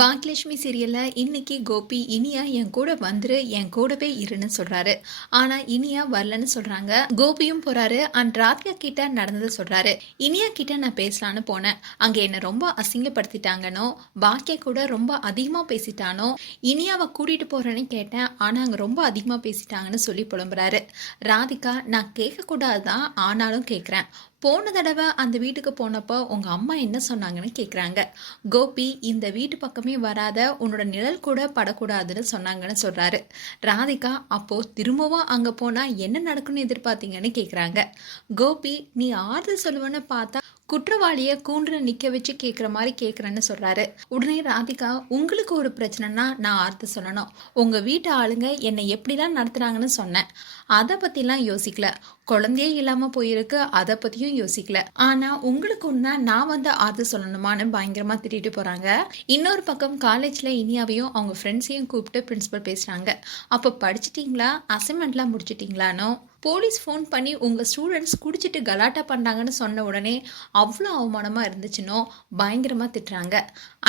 பாக்யலட்சுமி சீரியல்ல இன்னைக்கு கோபி இனியா என் கூட வந்துரு என் கூடவே இருன்னு சொல்றாரு. ஆனா இனியா வரலன்னு சொல்றாங்க. கோபியும் போறாரு அண்ட் ராதிகா கிட்ட நடந்தது சொல்றாரு. இனியா கிட்ட நான் பேசலான்னு போனேன். அங்க என்ன ரொம்ப அசிங்கப்படுத்திட்டாங்கன்னோ, பாக்கியா கூட ரொம்ப அதிகமா பேசிட்டானோ, இனியாவை கூட்டிட்டு போறேன்னு கேட்டேன். ஆனா அங்க ரொம்ப அதிகமா பேசிட்டாங்கன்னு சொல்லி புலம்புறாரு. ராதிகா நான் கேட்க கூடாதுதான், ஆனாலும் கேட்கிறேன். போன தடவை அந்த வீட்டுக்கு போனப்போ உங்க அம்மா என்ன சொன்னாங்கன்னு கேட்குறாங்க. கோபி இந்த வீட்டு பக்கமே வராத, உன்னோட நிழல் கூட படக்கூடாதுன்னு சொன்னாங்கன்னு சொல்றாரு. ராதிகா அப்போ திரும்பவும் அங்க போனா என்ன நடக்கும்னு எதிர்பார்த்தீங்கன்னு கேட்குறாங்க. கோபி நீ ஆறுதல் சொல்லுவேன்னு பார்த்தா குற்றவாளியை கூண்டுல நிக்க வச்சு கேட்குற மாதிரி கேட்குறேன்னு சொல்றாரு. உடனே ராதிகா உங்களுக்கு ஒரு பிரச்சனைனா நான் ஆறுதல் சொல்லணும். உங்க வீட்டு ஆளுங்க என்னை எப்படிலாம் நடத்துறாங்கன்னு சொன்னேன். அதை பத்திலாம் யோசிக்கல. குழந்தையே இல்லாம போயிருக்கு, அதை பத்தியும் யோசிக்கல. ஆனா உங்களுக்கு ஒண்ணா நான் வந்து ஆறுதல் சொல்லணுமான்னு பயங்கரமா திட்டிட்டு போறாங்க. இன்னொரு பக்கம் காலேஜ்ல இனியாவையும் அவங்க ஃப்ரெண்ட்ஸையும் கூப்பிட்டு பிரின்சிபல் பேசுறாங்க. அப்போ படிச்சிட்டீங்களா, அசைன்மெண்ட்லாம் முடிச்சிட்டீங்களானோ, போலீஸ் ஃபோன் பண்ணி உங்கள் ஸ்டூடெண்ட்ஸ் குடிச்சிட்டு கலாட்டா பண்ணாங்கன்னு சொன்ன உடனே அவ்வளோ அவமானமாக இருந்துச்சுன்னோ பயங்கரமாக திட்டுறாங்க.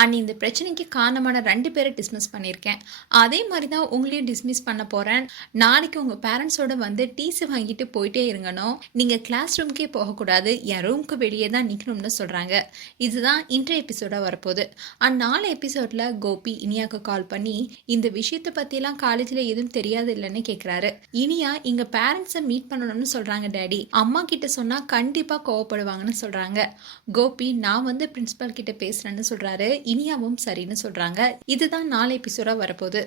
அண்ட் இந்த பிரச்சனைக்கு காரணமான 2 பேரை டிஸ்மிஸ் பண்ணியிருக்கேன். அதே மாதிரி தான் உங்களையும் டிஸ்மிஸ் பண்ண போகிறேன். நாளைக்கு உங்கள் பேரண்ட்ஸோட வந்து டிசி வாங்கிட்டு போயிட்டே இருங்கனோ, நீங்கள் கிளாஸ் ரூம்க்கே போகக்கூடாது, என் ரூமுக்கு வெளியே தான் நிற்கணும்னு சொல்கிறாங்க. இதுதான் இன்றைய எபிசோடாக வரப்போகுது. அண்ட் 4 எபிசோடில் கோபி இனியாவுக்கு கால் பண்ணி இந்த விஷயத்தை பற்றிலாம் காலேஜில் எதுவும் தெரியாது இல்லைன்னு கேட்குறாரு. இனியா இங்கே பேரண்ட்ஸை மீட் பண்ணணும்னு சொல்றாங்க டாடி. அம்மா கிட்ட சொன்னா கண்டிப்பா கோவப்படுவாங்கன்னு சொல்றாங்க. கோபி நான் வந்து பிரின்சிபல் கிட்ட பேசுறேன்னு சொல்றாரு. இனியாவும் சரின்னு சொல்றாங்க. இதுதான் 4 எபிசோடா வரப்போகுது.